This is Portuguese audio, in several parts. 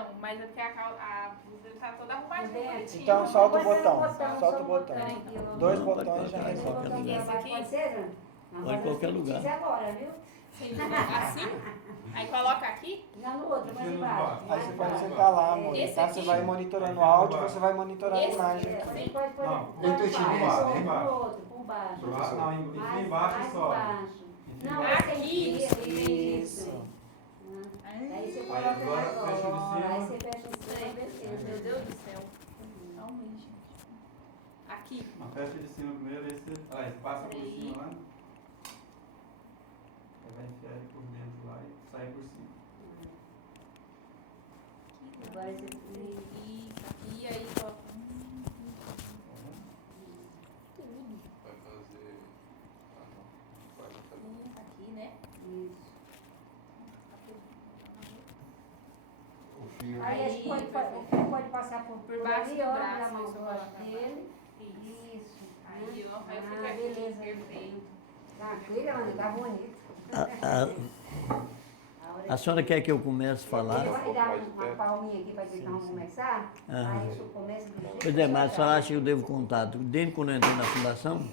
Então, mas é porque a blusa tá toda arrumadinha, bonitinha. Então solta o botão, Botão, solta o botão. Dois Não, pode botões já colocar em resolve. qualquer lugar. Esse aqui? Pode ser? Não, Pode em qualquer lugar. agora, viu? Assim? Aí coloca aqui? Não, no outro, mais embaixo. Aí você pode sentar lá, amor. Esse Tá? aqui? Você vai monitorando o áudio, você vai monitorando a Esse? imagem. Você pode pôr Não, por entre baixo, embaixo. por outro, por baixo. Não, enfia Mais embaixo só. embaixo. Não, Aqui. isso. Aí você coloca agora fecha o de agora, cima. aí você fecha o cima, Meu Deus do céu. Realmente, gente. Aqui. Uma fecha de cima primeiro, aí você passa por cima lá. Aí vai enfiar ele por dentro lá e sai por cima. Agora você Isso, aqui, aí coloca. Tudo. Vai fazer. Ah, não. Vai fazer. Aqui, né? isso. O fio. Aí a gente pode passar por baixo ali, do ó, braço, na mão isso, ó. dele. Isso. Isso. Aí, ó, vai ficar Ah, aqui, beleza. perfeito. Tranquila, Ana, tá bonito. A senhora quer que eu comece a Ele falar? vai dar uma palminha aqui para que nós vamos começar. Aham. Aí isso começa do jeito Pois é, que mas a já senhora tá. acha que eu devo contar? Desde quando eu entrei na fundação?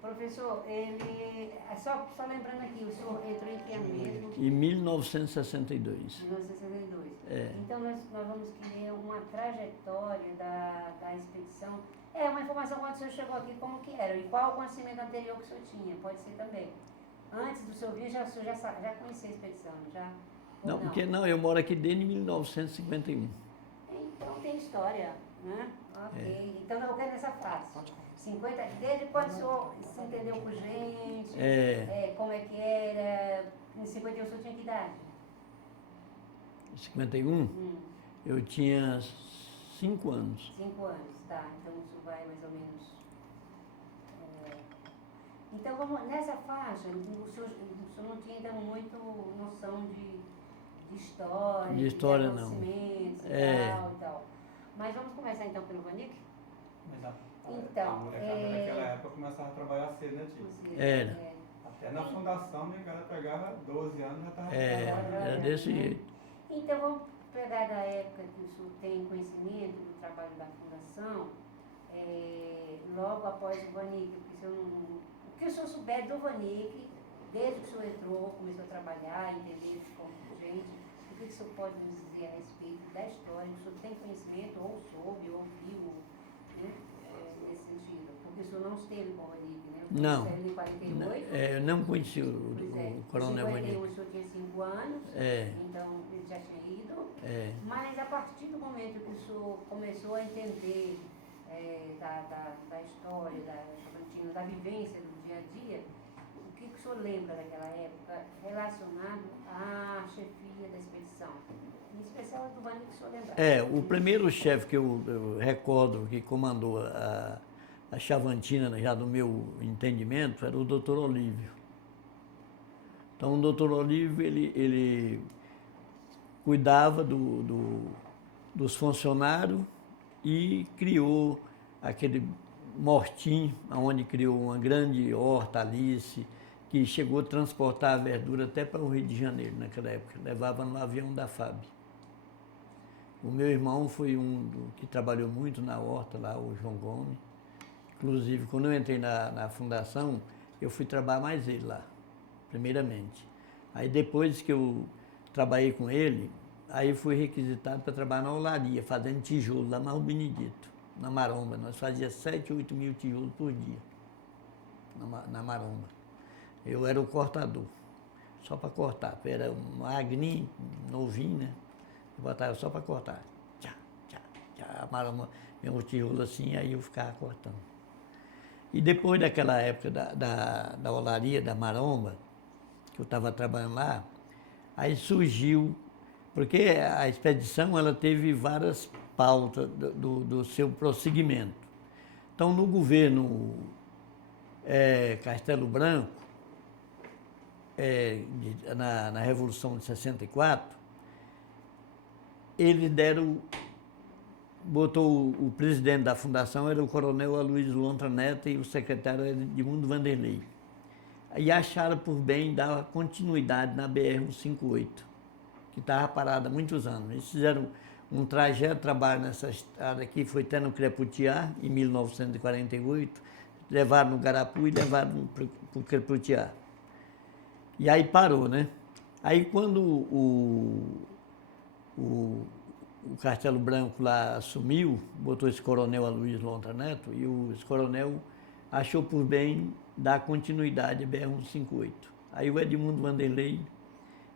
Professor, ele. Só lembrando aqui, o senhor entrou em que ano mesmo? Em 1962. 1962. É. Então nós vamos querer uma trajetória da expedição. É, uma informação quando o senhor chegou aqui, como que era? E qual o conhecimento anterior que o senhor tinha? Pode ser também. Antes do senhor vir, o senhor já conhecia a expedição? Já? Ou Não, porque não, eu moro aqui desde 1951. Então tem história, né? Ok. É. Então eu quero essa frase. 50, desde quando o senhor se entendeu com gente? Como é que era? Em 51 o senhor tinha que idade? Em 51, eu tinha 5 anos. 5 anos, tá. Então isso vai mais ou menos. Então vamos, nessa faixa, o senhor não tinha ainda muito noção de história, De história, não. acontecimentos É. e tal. Mas vamos começar então pelo Vanick? A molecada naquela época começava a trabalhar cedo, né, tio? Era. Até na fundação, né, cara pegava 12 anos e já estava Era desse jeito. Então vamos pegar da época que o senhor tem conhecimento do trabalho da fundação, logo após o Vanick, o que o senhor souber do Vanick, desde que o senhor entrou, começou a trabalhar, entender como gente, o que o senhor pode nos dizer a respeito da história, que o senhor tem conhecimento, ou soube, ou viu, né, nesse sentido? Porque o senhor não esteve com o Vanick, né? Não. O senhor esteve em 48. Eu não conheci Pois é. o coronel Em 51 Vanick. o senhor tinha 5 anos, É. então ele já tinha ido. É. Mas a partir do momento que o senhor começou a entender da história, da vivência do dia a dia, o que o senhor lembra daquela época relacionado à chefia da expedição? Em especial do Vanick que o senhor lembra. O primeiro chefe que eu recordo que comandou a Chavantina, já do meu entendimento, era o doutor Olívio. Então, o doutor Olívio, ele cuidava dos funcionários e criou aquele mortim, onde criou uma grande hortaliça, que chegou a transportar a verdura até para o Rio de Janeiro naquela época, levava no avião da FAB. O meu irmão foi que trabalhou muito na horta lá, o João Gomes. Inclusive, quando eu entrei na fundação, eu fui trabalhar mais ele lá, primeiramente. Aí depois que eu trabalhei com ele, aí fui requisitado para trabalhar na olaria, fazendo tijolo lá na Rua Benedito, na Maromba. Nós fazíamos 7, 8 mil tijolos por dia, na Maromba. Eu era o cortador, só para cortar. Era um magninho, novinho, né? Eu botava só para cortar. Tchá, tchá, tchá. A Maromba, meu tijolo assim, aí eu ficava cortando. E depois daquela época da olaria, da Maromba, que eu estava trabalhando lá, aí surgiu, porque a expedição ela teve várias pautas do seu prosseguimento. Então, no governo Castelo Branco, na Revolução de 64, eles botou o presidente da fundação, era o coronel Aloysio Lontra Neto, e o secretário era Edmundo Vanderlei. E acharam por bem dar continuidade na BR-158. que estava parada há muitos anos. Eles fizeram um trajeto de trabalho nessa estrada aqui, foi até no Creputiá, em 1948, levaram no Garapu e levaram para o Creputiá. E aí parou, né? Aí quando o Castelo Branco lá assumiu, botou esse coronel Aloysio Lontra Neto, e esse coronel achou por bem dar continuidade à BR-158. Aí o Edmundo Vanderlei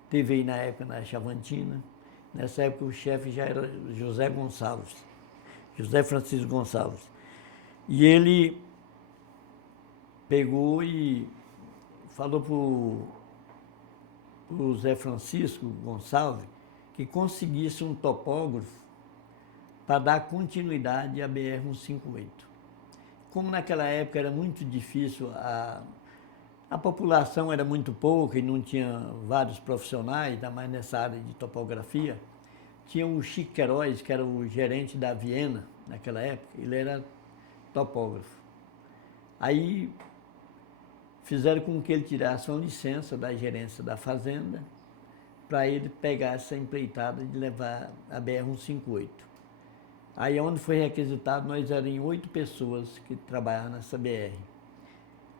teve aí na época na Chavantina. Nessa época o chefe já era José Gonçalves, José Francisco Gonçalves. E ele pegou e falou para o Zé Francisco Gonçalves que conseguisse um topógrafo para dar continuidade à BR-158. Como naquela época era muito difícil, a população era muito pouca e não tinha vários profissionais, ainda mais nessa área de topografia, tinha o Chico Queiroz, que era o gerente da Viena naquela época, ele era topógrafo. Aí fizeram com que ele tirasse uma licença da gerência da fazenda para ele pegar essa empreitada de levar a BR-158. Aí onde foi requisitado, nós éramos 8 pessoas que trabalhavam nessa BR.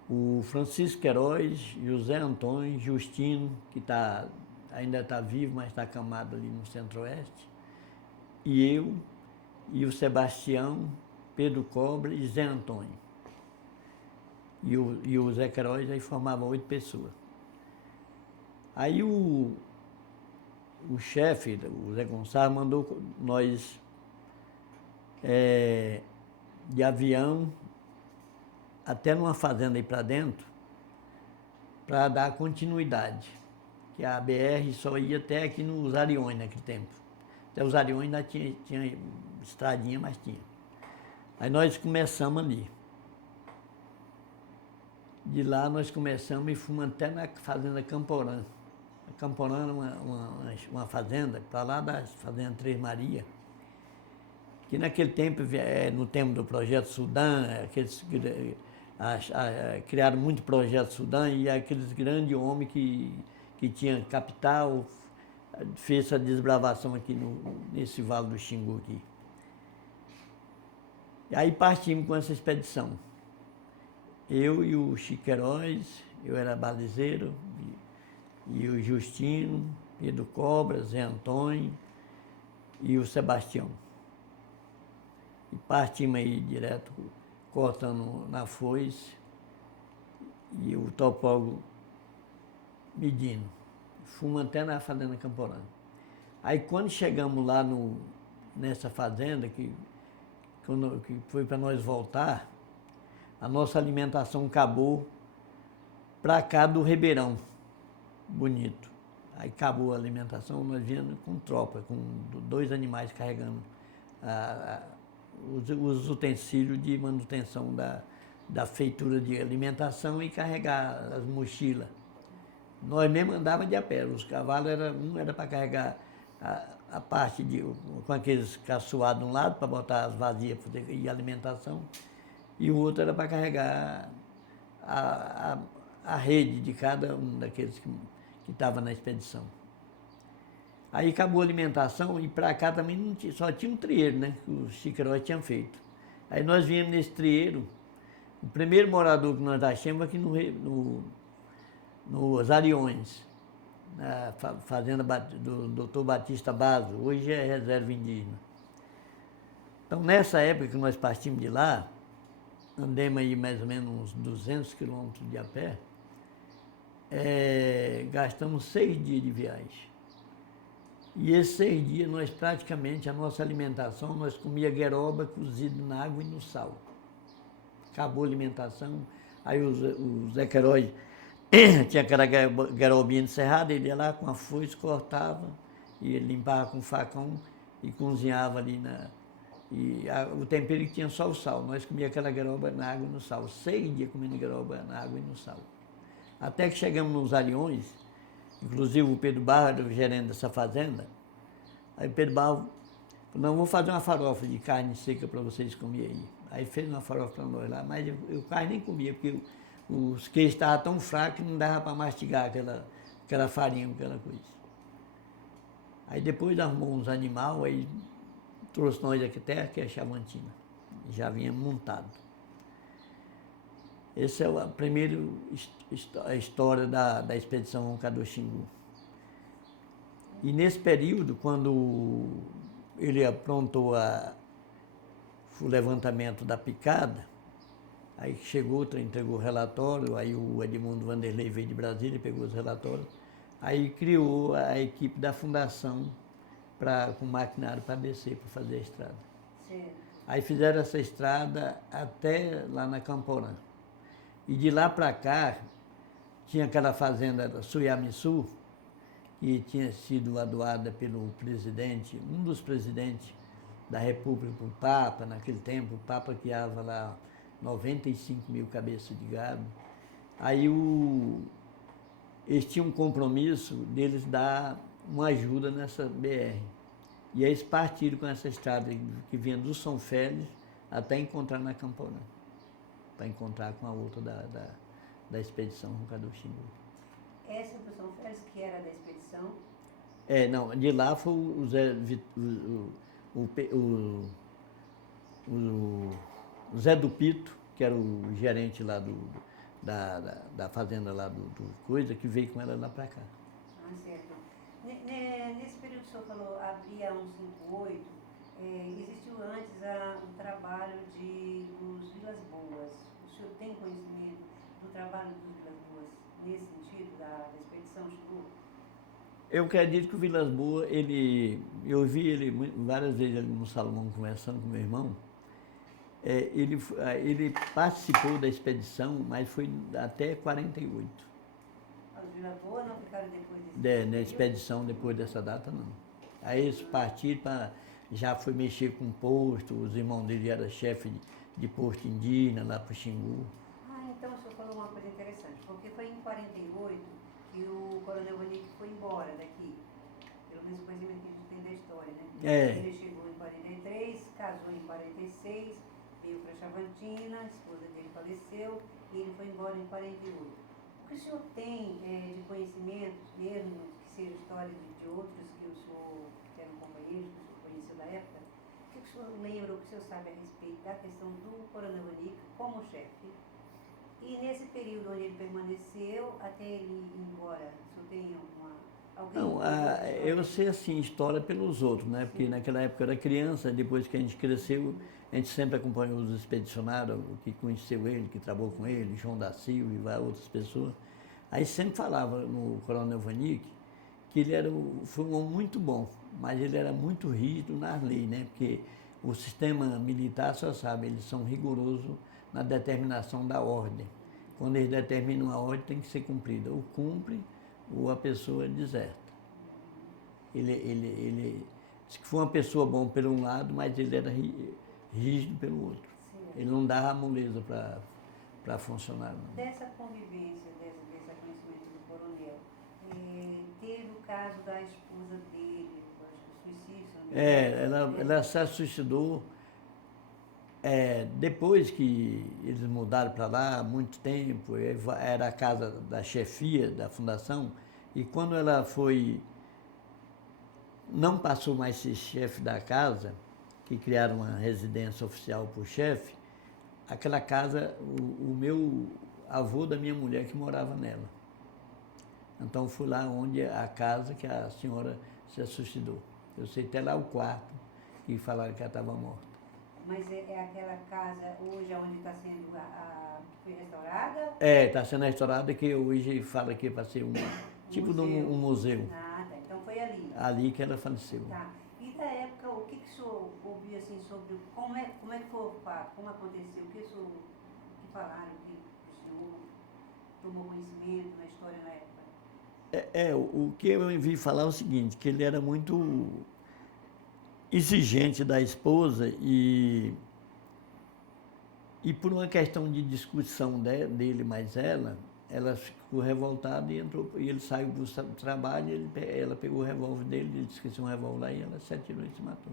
O Francisco Queiroz, José Antônio, Justino, que ainda está vivo, mas está acamado ali no Centro-Oeste, e eu, e o Sebastião, Pedro Cobra e Zé Antônio. E o Zé Queiroz aí formavam 8 pessoas. Aí o chefe, o Zé Gonçalves, mandou nós de avião até numa fazenda aí para dentro, para dar continuidade, que a BR só ia até aqui nos Ariões naquele tempo. Até os Ariões ainda tinha estradinha, mas tinha. Aí nós começamos ali. De lá nós começamos e fomos até na fazenda Camporã. A Camporã era uma fazenda, para lá da fazenda Três Maria, que naquele tempo, no tempo do Projeto Sudã, criaram muito Projeto Sudã e aqueles grandes homens que tinham capital, fez essa desbravação aqui nesse Vale do Xingu aqui. E aí partimos com essa expedição. Eu e o Chico Queiroz, eu era balizeiro, e o Justino, Pedro Cobra, Zé Antônio e o Sebastião. E partimos aí direto, cortando na foice, e o topógrafo medindo. Fomos até na fazenda Camporã. Aí quando chegamos lá nessa fazenda, que foi para nós voltar, a nossa alimentação acabou para cá do Ribeirão Bonito. Aí acabou a alimentação, nós viemos com tropa, com 2 animais carregando os utensílios de manutenção da feitura de alimentação e carregar as mochilas. Nós mesmo andávamos de a pé, os cavalos um era para carregar a parte com aqueles caçoados de um lado, para botar as vazias e alimentação, e o outro era para carregar a rede de cada um daqueles que estava na expedição. Aí acabou a alimentação e para cá também não tinha, só tinha um trieiro, né, que o Chico Queiroz tinha feito. Aí nós viemos nesse trieiro, o primeiro morador que nós achamos aqui nos Ariões, na fazenda do Dr. Batista Basso, hoje é reserva indígena. Então nessa época que nós partimos de lá, andemos aí mais ou menos uns 200 quilômetros de a pé, gastamos 6 dias de viagem. E esses 6 dias, nós praticamente, a nossa alimentação, nós comia gueroba cozido na água e no sal. Acabou a alimentação, aí o Zé Queiroz tinha aquela guerobinha encerrada, ele ia lá com a foice, cortava, e ele limpava com facão e cozinhava ali o tempero que tinha só o sal. Nós comíamos aquela gueroba na água e no sal. 6 dias comendo gueroba na água e no sal. Até que chegamos nos Ariões, inclusive o Pedro Barro era o gerente dessa fazenda. Aí o Pedro Barro falou, não, vou fazer uma farofa de carne seca para vocês comerem aí. Aí fez uma farofa para nós lá, mas eu quase nem comia, porque os queijos estavam tão fracos que não dava para mastigar aquela farinha, aquela coisa. Aí depois arrumou uns animais, aí trouxe nós aqui até que é a Chavantina. Já vinha montado. Essa é a primeira história da expedição Roncador Xingu. E nesse período, quando ele aprontou o levantamento da picada, aí chegou, entregou o relatório, aí o Edmundo Vanderlei veio de Brasília, pegou os relatórios, aí criou a equipe da fundação com maquinário para descer, para fazer a estrada. Sim. Aí fizeram essa estrada até lá na Camporã. E de lá para cá, tinha aquela fazenda da Suyamiçu, que tinha sido doada pelo presidente, um dos presidentes da República, o Papa, naquele tempo, o Papa criava lá 95 mil cabeças de gado. Aí eles tinham um compromisso deles dar uma ajuda nessa BR. E aí eles partiram com essa estrada que vinha do São Félix até encontrar na Camporã, para encontrar com a outra da expedição Roncador Xingu. Essa do São Félix, que era da expedição? Não, de lá foi o Zé do Pito, que era o gerente lá da fazenda lá do coisa, que veio com ela lá para cá. Ah, certo. Nesse período que o senhor falou, abria 158, existiu antes um trabalho dos Vilas Boas. O senhor tem conhecimento do trabalho dos Vilas Boas nesse sentido, da expedição Xingu? Eu acredito que o Vilas Boas, eu vi ele várias vezes ali no Salomão conversando com meu irmão. Ele participou da expedição, mas foi até 48. Os Vilas Boas não ficaram depois desse Na expedição, depois dessa data, não. Aí eles partiram já foi mexer com posto, os irmãos dele eram chefe de posto indígena lá para o Xingu. Então o senhor falou uma coisa interessante, porque foi em 48 que o Coronel Vanique foi embora daqui, pelo menos o conhecimento que a gente tem da história, né? Ele chegou em 43, casou em 46, veio para Chavantina, a esposa dele faleceu e ele foi embora em 48. O que o senhor tem de conhecimento, mesmo que seja história de outros que o senhor, que eram companheiros, que o senhor conheceu da época, o que o senhor lembra, o que o senhor sabe a respeito da questão do Coronel Vanique como chefe? E nesse período onde ele permaneceu, até ele ir embora, o senhor tem alguém? Não, eu sei assim, história pelos outros, né? Porque naquela época eu era criança, depois que a gente cresceu, a gente sempre acompanhou os expedicionários, que conheceu ele, que trabalhou com ele, João da Silva e várias outras pessoas. Aí sempre falava no Coronel Vanique que ele foi um homem muito bom, mas ele era muito rígido nas leis, né? Porque o sistema militar, só sabe, eles são rigorosos na determinação da ordem. Quando eles determinam a ordem, tem que ser cumprida. Ou cumpre, ou a pessoa deserta. Ele disse que foi uma pessoa bom por um lado, mas ele era rígido pelo outro. Sim. Ele não dava moleza para funcionar. Não. Dessa convivência, desse conhecimento do coronel, teve o caso da esposa dele, o suicídio? Ela se suicidou. Depois que eles mudaram para lá, há muito tempo, era a casa da chefia da fundação, e quando ela não passou mais ser chefe da casa, que criaram uma residência oficial para o chefe, aquela casa, o meu avô da minha mulher que morava nela. Então fui lá onde a casa que a senhora se suicidou. Eu sei até lá o quarto, que falaram que ela estava morta. Mas é aquela casa hoje onde está sendo foi restaurada? Está sendo restaurada, que hoje fala que é para ser tipo de um museu. Ah, tá. Então foi ali. Ali que ela faleceu. Tá. E da época, o que o senhor ouviu assim sobre como é que foi o fato, como aconteceu, o que falaram, o que o senhor tomou conhecimento na história na época? O que eu ouvi falar é o seguinte, que ele era muito exigente da esposa e por uma questão de discussão dele mais ela ficou revoltada e entrou, e ele saiu do trabalho, ela pegou o revólver dele, ele esqueceu um revólver lá e ela se atirou e se matou.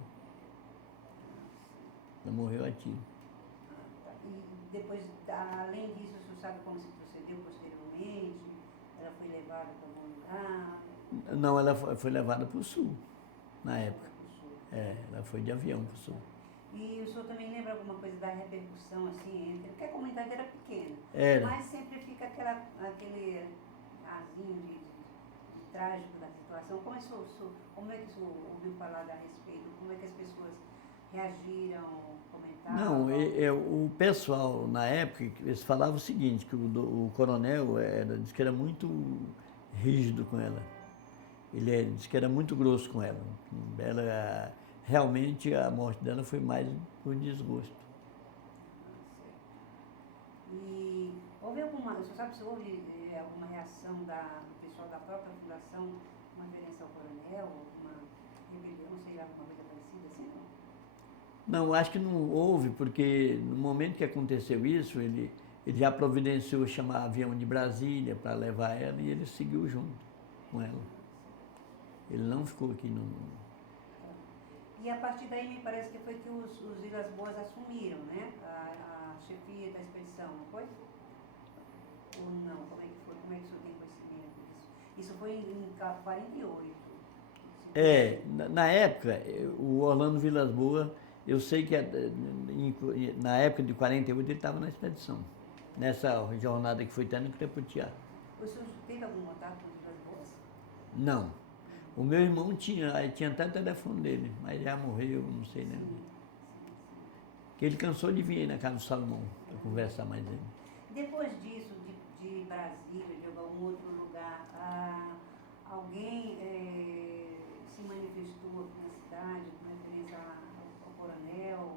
Ela morreu a tiro. E depois, além disso, o senhor sabe como se procedeu posteriormente? Ela foi levada para algum lugar? Não, ela foi levada para o sul. na época. Ela foi de avião para o sul. E o senhor também lembra alguma coisa da repercussão, assim, entre... Porque a comunidade era pequena. Era. Mas sempre fica aquele arzinho de trágico da situação. Como é que o senhor ouviu falar a respeito? Como é que as pessoas reagiram, comentavam? Não, o pessoal, na época, eles falavam o seguinte, que o coronel disse que era muito rígido com ela. Ele disse que era muito grosso com ela. Realmente, a morte dela foi mais por desgosto. E houve alguma, o senhor sabe se houve alguma reação do pessoal da própria fundação, uma referência ao coronel, alguma rebelião, sei lá, alguma coisa parecida assim, não? Não, acho que não houve, porque no momento que aconteceu isso, ele já providenciou chamar avião de Brasília para levar ela e ele seguiu junto com ela. Ele não ficou aqui no... E a partir daí me parece que foi que os Vilas Boas assumiram, né? A chefia da expedição, não foi? Ou não? Como é que foi? Como é que o senhor tem conhecimento disso? Isso foi em 48. Na época, o Orlando Vilas Boas, eu sei que na época de 48 ele estava na expedição. Nessa jornada que foi tendo que Creputiá. O senhor teve algum contato com os Vilas Boas? Não. O meu irmão tinha até o telefone dele, mas já morreu, não sei, né? Que ele cansou de vir aí na casa do Salomão para conversar mais dele. Depois disso, de Brasília, de algum outro lugar, alguém se manifestou aqui na cidade com referência ao coronel,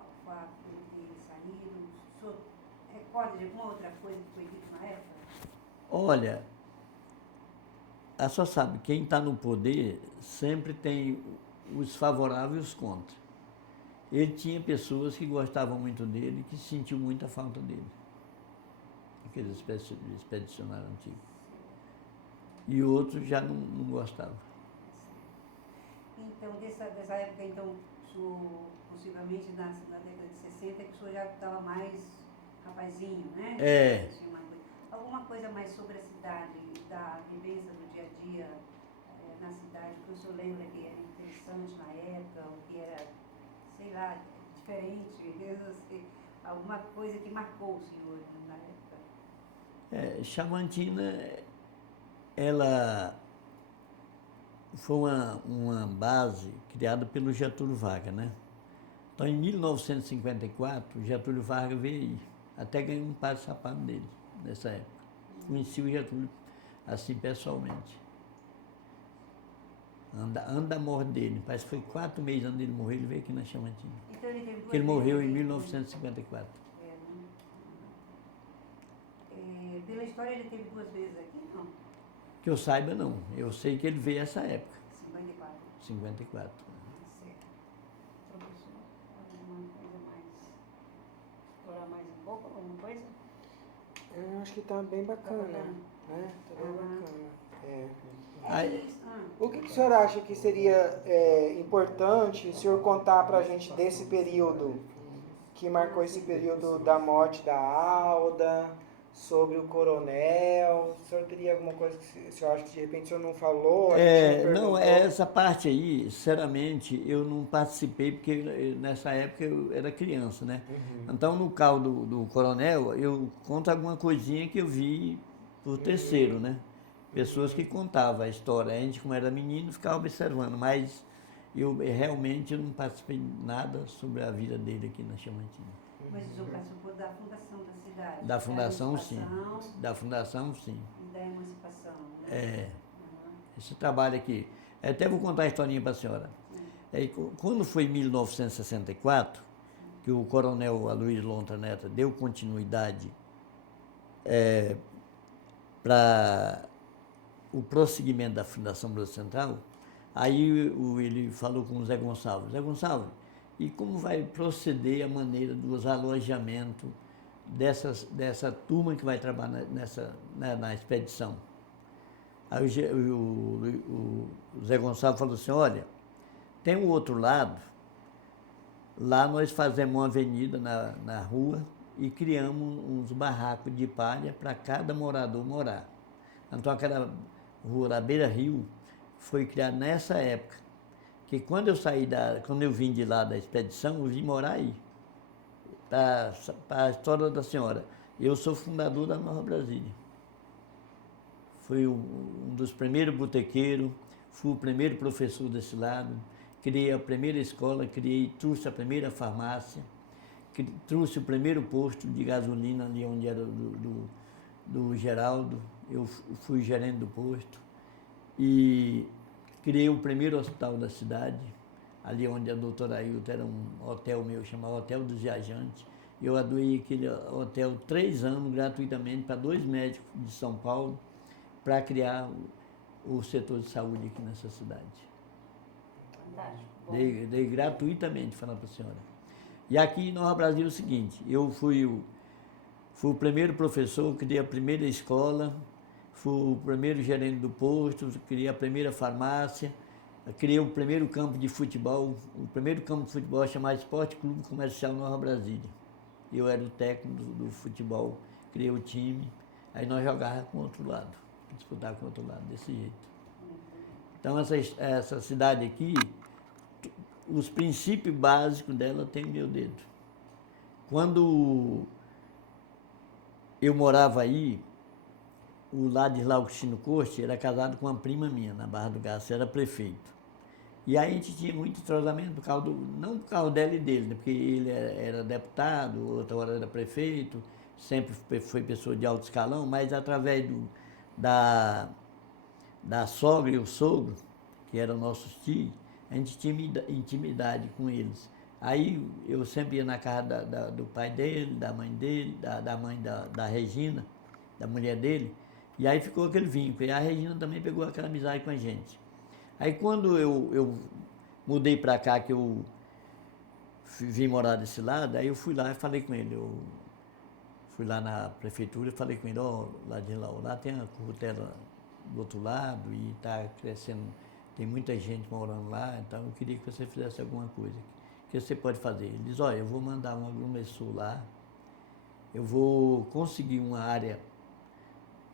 ao fato de ele ter saído? O senhor recorda de alguma outra coisa que foi dita na época? Olha, a só sabe, quem está no poder sempre tem os favoráveis e os contra. Ele tinha pessoas que gostavam muito dele e que sentiam muita falta dele. Aqueles expedicionários antigos. E outros já não gostavam. Então, dessa época, então, possivelmente na década de 60, que o senhor já estava mais rapazinho, né? Alguma coisa mais sobre a cidade, da vivência do dia a dia na cidade, que o senhor lembra que era interessante na época, ou que era, sei lá, diferente, não sei, alguma coisa que marcou o senhor na época? Chavantina, ela foi uma base criada pelo Getúlio Vargas, né? Então, em 1954, Getúlio Vargas veio aí, até ganhou um par de sapato dele, nessa época. Conheci o Getúlio, assim, pessoalmente. Ano da morte dele, parece que foi 4 meses antes dele morrer, ele veio aqui na Chavantina. Então, ele teve duas ele morreu em vezes, 1954. Pela história, ele teve 2 vezes aqui, não? Que eu saiba, não. Eu sei que ele veio essa época. 54. 54. Certo. Professor, alguma coisa mais... Explorar mais um pouco, alguma coisa? Eu acho que tá bem bacana, né? Tá bem bacana. O que o senhor acha que seria importante o senhor contar pra gente desse período, que marcou esse período da morte da Alda, sobre o coronel? O senhor teria alguma coisa que o senhor acha que de repente o senhor não falou? Não, essa parte aí, sinceramente, eu não participei, porque nessa época eu era criança, né? Uhum. Então, no caso do coronel, eu conto alguma coisinha que eu vi por terceiro, né? Pessoas que contavam a história. A gente, como era menino, ficava observando, mas eu realmente não participei de nada sobre a vida dele aqui na Chavantina. Mas o senhor participou da fundação da cidade? Da fundação, sim. Da fundação, sim. E da emancipação, né? Esse trabalho aqui. Até vou contar a historinha para a senhora. Quando foi em 1964, que o coronel Aloysio Lontra Neto deu continuidade para o prosseguimento da Fundação Brasil Central, aí ele falou com o Zé Gonçalves. Zé Gonçalves, e como vai proceder a maneira dos alojamentos dessa turma que vai trabalhar na expedição? Aí o Zé Gonçalves falou assim, olha, tem um outro lado, lá nós fazemos uma avenida na rua e criamos uns barracos de palha para cada morador morar. Então aquela rua da Beira Rio foi criada nessa época. que quando quando eu vim de lá da expedição, eu vim morar aí. Para a história da senhora, eu sou fundador da Nova Brasília. Fui um dos primeiros botequeiros, fui o primeiro professor desse lado, criei a primeira escola, trouxe a primeira farmácia, trouxe o primeiro posto de gasolina ali onde era do Geraldo, eu fui gerente do posto, e criei o primeiro hospital da cidade, ali onde a doutora Ailton era um hotel meu, chamava Hotel dos Viajantes. Eu adoei aquele hotel 3 anos gratuitamente para 2 médicos de São Paulo, para criar o setor de saúde aqui nessa cidade. Fantástico. Bom. Dei gratuitamente, falando para a senhora. E aqui em Nova Brasil é o seguinte, eu fui o primeiro professor, criei a primeira escola, fui o primeiro gerente do posto, criei a primeira farmácia, criei o primeiro campo de futebol, o primeiro campo de futebol chamado Esporte Clube Comercial Nova Brasília. Eu era o técnico do futebol, criei o time, aí nós jogávamos com o outro lado, disputava com o outro lado, desse jeito. Então essa cidade aqui, os princípios básicos dela tem o meu dedo. Quando eu morava aí, o Ladislau Cristino Costa era casado com uma prima minha, na Barra do Garça, era prefeito. E aí a gente tinha muito entrosamento, não por causa dela e dele, né, porque ele era deputado, outra hora era prefeito, sempre foi pessoa de alto escalão, mas através da sogra e o sogro, que eram nossos tios, a gente tinha intimidade com eles. Aí eu sempre ia na casa do pai dele, da mãe dele, da mãe da Regina, da mulher dele, e aí ficou aquele vínculo. E a Regina também pegou aquela amizade com a gente. Aí quando eu mudei para cá, que eu vim morar desse lado, aí eu fui lá e falei com ele. Eu fui lá na prefeitura e falei com ele, lá tem a currutela do outro lado e está crescendo, tem muita gente morando lá, então eu queria que você fizesse alguma coisa. O que você pode fazer? Ele diz, olha, eu vou mandar um agrumessor lá, eu vou conseguir uma área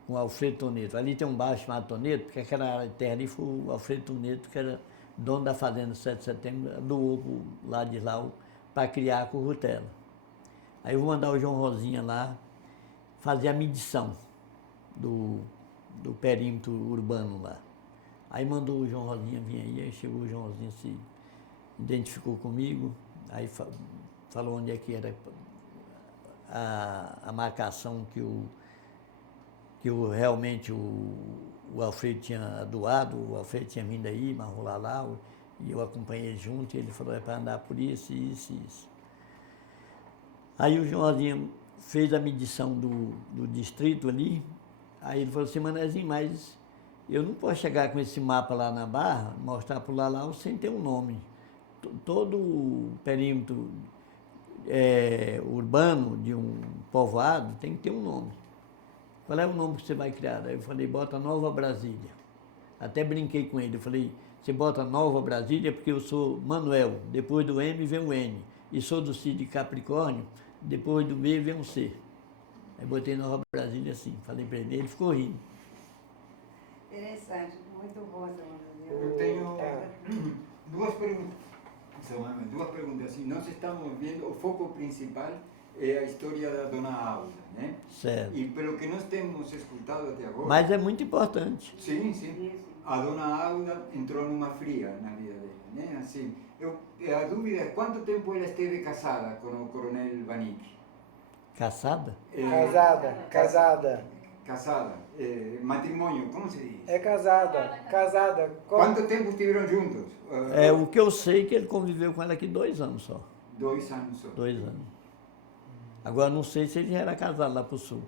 com o Alfredo Toneto. Ali tem um bairro chamado Toneto, porque aquela área de terra ali foi o Alfredo Toneto, que era dono da fazenda 7 de setembro, doou para o Ladislau para criar a currutela. Aí eu vou mandar o João Rosinha lá fazer a medição do perímetro urbano lá. Aí mandou o João Rosinha vir aí chegou o João Rosinha, se identificou comigo, aí falou onde é que era a marcação que realmente o Alfredo tinha doado, o Alfredo tinha vindo aí, marrou lá, e eu acompanhei junto, e ele falou, é para andar por isso, isso e isso. Aí o Joãozinho fez a medição do distrito ali, aí ele falou assim, Manezinho, mas eu não posso chegar com esse mapa lá na Barra, mostrar para o Lalau sem ter um nome. Todo o perímetro urbano de um povoado tem que ter um nome. Qual é o nome que você vai criar? Aí eu falei, bota Nova Brasília. Até brinquei com ele, eu falei, você bota Nova Brasília porque eu sou Manuel, depois do M vem o N, e sou do C de Capricórnio, depois do B vem um C. Aí botei Nova Brasília assim, falei para ele ficou rindo. Interessante, muito bom, seu Manuel. Eu tenho duas perguntas. Assim, nós estamos vendo, o foco principal é a história da Dona Alda, né? Certo. E pelo que nós temos escutado até agora... Mas é muito importante. Sim, sim. A Dona Alda entrou numa fria na vida dela, né? Assim, a dúvida é quanto tempo ela esteve casada com o Coronel Vanik? Caçada? Casada. Casada. Matrimônio, como se diz? É casada. Quanto tempo estiveram juntos? O que eu sei é que ele conviveu com ela aqui 2 anos só. 2 anos só. 2 anos. Agora não sei se ele já era casado lá para o sul.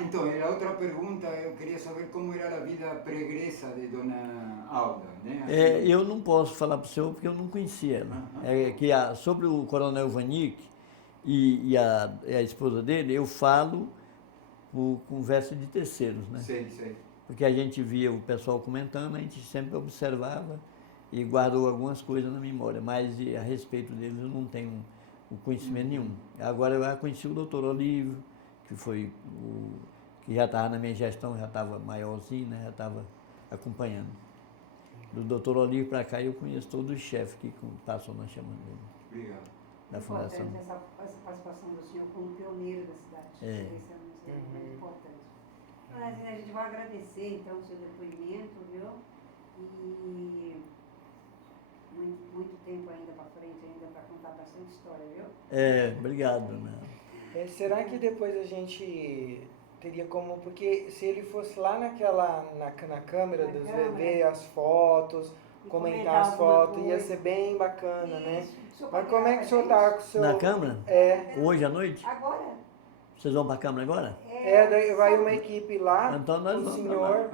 Então, a outra pergunta, eu queria saber como era a vida pregressa de Dona Alda, né? Assim, Eu não posso falar para o senhor porque eu não conhecia ela. Sobre o Coronel Vanik e a esposa dele, eu falo por conversa de terceiros, né? Sei. Porque a gente via o pessoal comentando, a gente sempre observava e guardou algumas coisas na memória, mas a respeito deles eu não tenho conhecimento nenhum. Agora eu já conheci o doutor Olívio, que já estava na minha gestão, já estava maiorzinho, né? Já estava acompanhando. do Dr. Olívio para cá, eu conheço todos os chefes que passam na Chamanduva, Obrigado. da Fundação. Importante essa participação do senhor como pioneiro da cidade. É. Isso é muito importante. Mas a gente vai agradecer, então, o seu depoimento, viu? E muito tempo ainda para frente, ainda para contar bastante história, viu? Obrigado, né? Será que depois a gente teria como... Porque se ele fosse lá na câmera dos câmera. ver as fotos, E comentar as alguma fotos, ia coisa. ser bem bacana, né? Isso. O senhor Mas pode como é ligar que o senhor pra tá com o seu... Na Câmara? Hoje à noite? gente? Agora? Vocês vão para a Câmara agora? Daí vai uma equipe lá, Então nós o vamos senhor,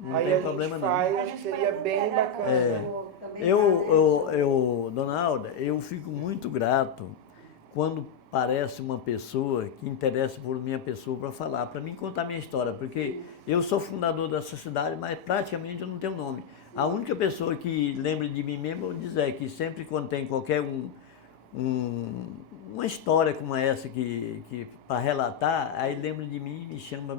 Não aí tem a problema gente não. faz, A acho que gente seria pode bem pegar bacana. também, né? Dona Alda, eu fico muito grato quando parece uma pessoa que interessa por minha pessoa para falar, para mim contar minha história, porque eu sou fundador dessa cidade, mas praticamente eu não tenho nome. A única pessoa que lembra de mim mesmo, eu dizer que sempre quando tem qualquer uma história como essa que para relatar, aí lembra de mim e me chama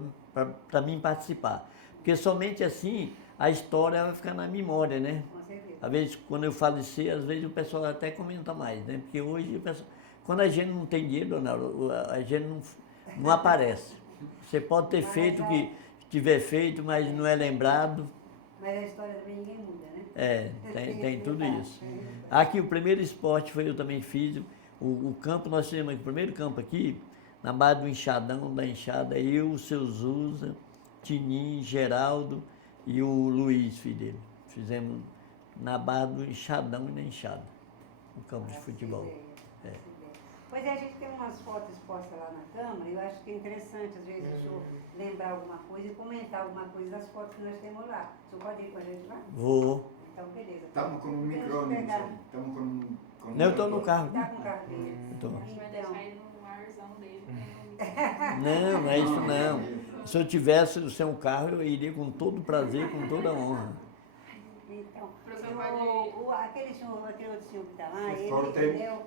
para mim participar. Porque somente assim a história vai ficar na memória, né? Com certeza. Às vezes, quando eu falecer, às vezes o pessoal até comenta mais, né? Porque hoje, o pessoal, quando a gente não tem dinheiro, dona Aura, a gente não aparece. Você pode ter feito o que tiver feito, mas não é lembrado. Mas a história também ninguém muda, né? Tem tudo isso. Aqui, o primeiro esporte foi eu também fiz. O campo, nós fizemos aqui, o primeiro campo aqui, na base do enxadão, da enxada, eu, o seu Zusa, Tininho, Geraldo e o Luiz, filho dele. Fizemos na base do enxadão e na enxada, o campo de futebol. Pois é, a gente tem umas fotos expostas lá na Câmara, e eu acho que é interessante, às vezes, o senhor lembrar alguma coisa e comentar alguma coisa das fotos que nós temos lá. O senhor pode ir com a gente lá? Vou. Então, beleza. Estamos com um Temos que micrônimo, pegar. estamos com Não, eu estou no carro. Tá com o carro dele. Tô. A gente vai Então, deixar ele no arzão dele. Não é isso não. Se eu tivesse o seu carro, eu iria com todo prazer, com toda honra. então, Professor, pode ir. aquele outro senhor que está lá, Se ele for, tem- é o